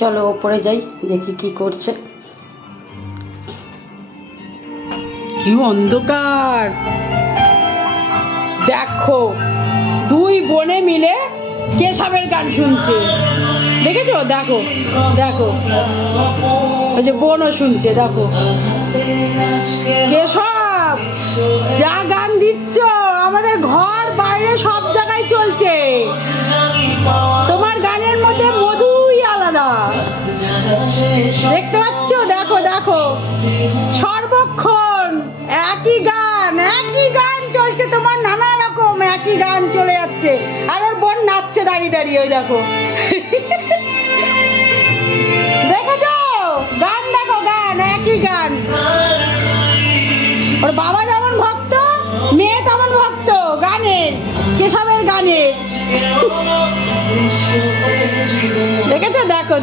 চলো ওপরে যাই, দেখি কি করছে। কি অন্ধকার দেখো, দুই বোনে মিলে কেশবের গান শুনছে, দেখেছো? দেখো দেখো, ওই যে বোনও শুনছে, দেখো। কেশব, যা গান দিচ্ছ আমাদের ঘর বাইরে সব জায়গায় চলছে, তোমার গানের মধ্যে মধুই আলাদা, দেখতে পাচ্ছ? দেখো দেখো, সর্বক্ষণ একই গান চলছে তোমার, নানা রকম একই গান চলে যাচ্ছে, আর ওর বোন নাচছে দাঁড়িয়ে দাঁড়িয়ে, ওই দেখো। দেখেছো? গান দেখো, গান একই গান। ওর বাবা যেমন ভক্ত, মেয়ে তেমন ভক্ত গানের, কেশবের গানের। দেখেছো? দেখো।